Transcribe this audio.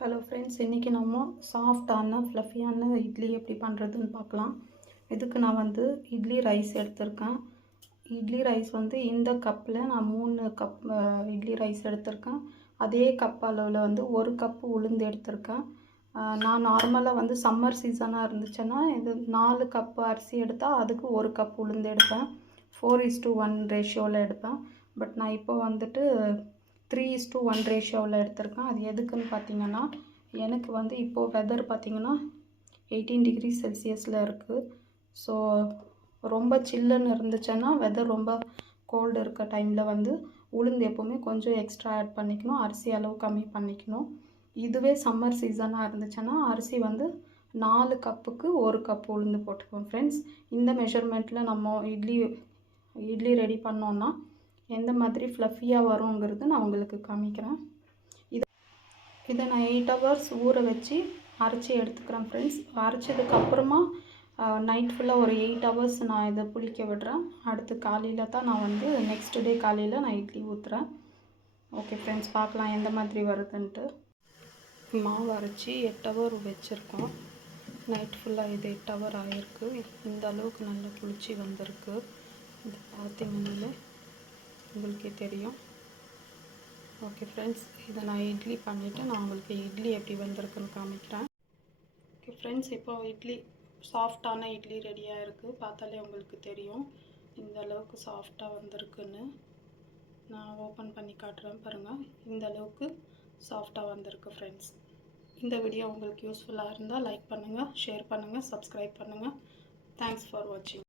Hello friends, இன்றைக்கி நம்ம சாஃப்டான ஃப்ளஃபியான இட்லி எப்படி பண்ணுறதுன்னு பார்க்கலாம். இதுக்கு நான் வந்து இட்லி ரைஸ் எடுத்திருக்கேன். இட்லி ரைஸ் வந்து இந்த கப்பில் நான் 3 கப் இட்லி ரைஸ் எடுத்திருக்கேன். அதே கப் அளவில் வந்து 1 கப்பு உளுந்து எடுத்திருக்கேன். நான் நார்மலாக வந்து சம்மர் சீசனாக இருந்துச்சுன்னா இது 4 கப்பு அரிசி எடுத்தால் அதுக்கு 1 கப் உளுந்து எடுப்பேன். 4:1 ரேஷியோவில் எடுப்பேன். பட் நான் இப்போ வந்துட்டு 3:1 ரேஷியோவில் எடுத்திருக்கேன். அது எதுக்குன்னு பார்த்தீங்கன்னா, எனக்கு வந்து இப்போது வெதர் பார்த்திங்கன்னா 18 டிகிரி செல்சியஸில் இருக்குது. ஸோ ரொம்ப சில்லுன்னு இருந்துச்சுன்னா, வெதர் ரொம்ப கோல்டு இருக்க டைமில் வந்து உளுந்து எப்போவுமே கொஞ்சம் எக்ஸ்ட்ரா ஆட் பண்ணிக்கணும், அரிசி அளவு கம்மி பண்ணிக்கணும். இதுவே சம்மர் சீசனாக இருந்துச்சுன்னா அரிசி வந்து 4 கப்புக்கு 1 கப் உளுந்து போட்டுக்குவோம் ஃப்ரெண்ட்ஸ். இந்த மெஷர்மெண்ட்டில் நம்ம இட்லி ரெடி பண்ணோன்னா எந்த மாதிரி ஃப்ளஃபியாக வருங்கிறது நான் உங்களுக்கு காமிக்கிறேன். இதை நான் 8 ஹவர்ஸ் ஊற வச்சு அரைச்சி எடுத்துக்கிறேன் ஃப்ரெண்ட்ஸ். அரைச்சதுக்கப்புறமா நைட் ஃபுல்லாக ஒரு 8 ஹவர்ஸ் நான் இதை புளிக்க விடுறேன். அடுத்து காலையில் தான் நான் வந்து நெக்ஸ்ட் டே காலையில் நான் இட்லி ஊற்றுறேன். ஓகே ஃப்ரெண்ட்ஸ், பார்க்கலாம் எந்த மாதிரி வருதுன்ட்டு. மாவு அரைச்சி 8 ஹவர் வச்சுருக்கோம். நைட் ஃபுல்லாக இது 8 ஹவர் ஆகிருக்கு. இந்த அளவுக்கு நல்லா புளிச்சு வந்திருக்கு. இது பார்த்திங்கனாலே உங்களுக்கே தெரியும். ஓகே ஃப்ரெண்ட்ஸ், இதை நான் இட்லி பண்ணிவிட்டு நான் உங்களுக்கு இட்லி எப்படி வந்திருக்குன்னு காமிக்கிறேன். ஓகே ஃப்ரெண்ட்ஸ், இப்போ இட்லி சாஃப்டான இட்லி ரெடியாக இருக்குது. பார்த்தாலே உங்களுக்கு தெரியும் இந்த அளவுக்கு சாஃப்டாக வந்திருக்குன்னு. நான் ஓப்பன் பண்ணி காட்டுறேன் பாருங்கள். இந்த அளவுக்கு சாஃப்டாக வந்திருக்கு ஃப்ரெண்ட்ஸ். இந்த வீடியோ உங்களுக்கு யூஸ்ஃபுல்லாக இருந்தால் லைக் பண்ணுங்கள், ஷேர் பண்ணுங்கள், சப்ஸ்கிரைப் பண்ணுங்கள். தேங்க்ஸ் ஃபார் வாட்சிங்.